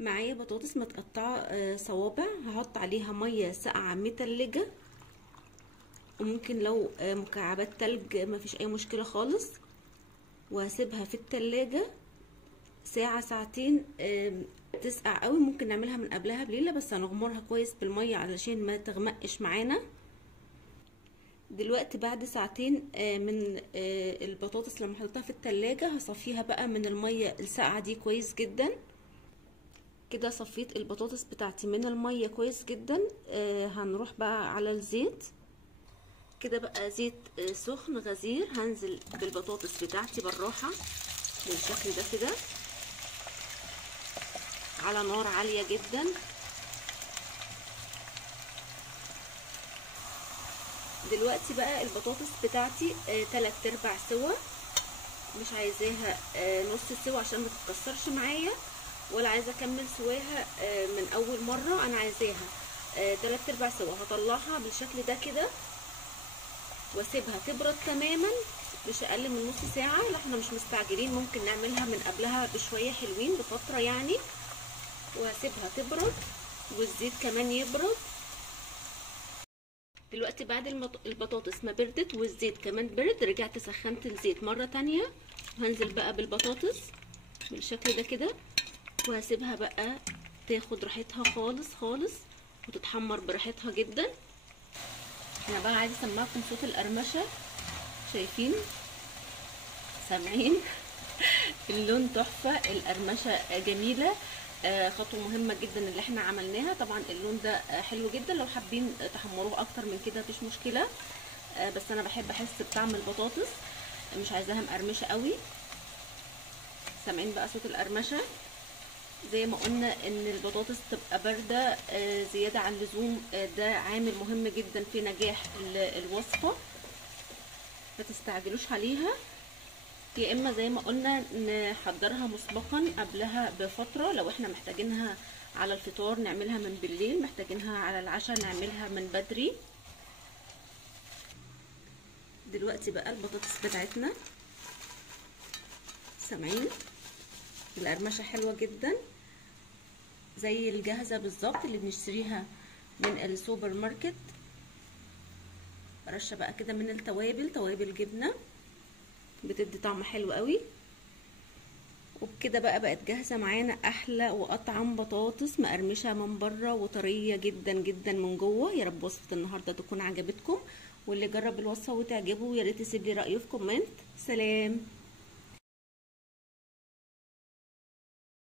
معايا بطاطس متقطعه صوابع، هحط عليها ميه ساقعه متلجه، وممكن لو مكعبات تلج مفيش اي مشكله خالص، وهسيبها في التلاجة ساعة ساعتين تسقع قوي. ممكن نعملها من قبلها بليلة، بس هنغمرها كويس بالمية علشان ما تغمقش معانا. دلوقتي بعد ساعتين من البطاطس لما حطيتها في التلاجة هصفيها بقى من المية الساقعة دي كويس جدا. كده صفيت البطاطس بتاعتي من المية كويس جدا. هنروح بقى على الزيت. كده بقى زيت سخن غزير، هنزل بالبطاطس بتاعتي بالراحة بالشكل ده كده على نار عالية جدا. دلوقتي بقى البطاطس بتاعتي 3/4 سوا، مش عايزاها نص سوا عشان ما تتكسرش معايا، ولا عايزه اكمل سواها من اول مره. انا عايزاها 3/4 سوا. هطلعها بالشكل ده كده واسيبها تبرد تماما، مش اقل من نص ساعه. لا احنا مش مستعجلين، ممكن نعملها من قبلها بشويه حلوين بفتره يعني. وهسيبها تبرد والزيت كمان يبرد. دلوقتي بعد البطاطس ما بردت والزيت كمان برد، رجعت سخنت الزيت مره تانية، وهنزل بقى بالبطاطس بالشكل ده كده، وهسيبها بقى تاخد راحتها خالص خالص وتتحمر براحتها جدا. انا بقى عايزه اسمعكم صوت القرمشه، شايفين سامعين؟ اللون تحفه، القرمشه جميله. خطوه مهمه جدا اللي احنا عملناها. طبعا اللون ده حلو جدا، لو حابين تحمروه اكتر من كده مفيش مشكله، بس انا بحب احس بطعم البطاطس، مش عايزاها مقرمشه قوي. سامعين بقى صوت القرمشه؟ زي ما قلنا ان البطاطس تبقى بارده زياده عن اللزوم، ده عامل مهم جدا في نجاح الوصفه، ما تستعجلوش عليها. يا اما زي ما قلنا نحضرها مسبقا قبلها بفتره، لو احنا محتاجينها على الفطار نعملها من بالليل، محتاجينها على العشاء نعملها من بدري. دلوقتي بقى البطاطس بتاعتنا سامعين القرمشه حلوه جدا زي الجاهزه بالظبط اللي بنشتريها من السوبر ماركت. رشه بقى كده من التوابل، توابل جبنه بتدي طعم حلو قوي. وبكده بقى بقت جاهزه معانا احلى واطعم بطاطس مقرمشه من بره وطريه جدا جدا من جوه. يا رب وصفه النهارده تكون عجبتكم، واللي جرب الوصفه وتعجبه يا ريت يسيب لي رايه في كومنت. سلام.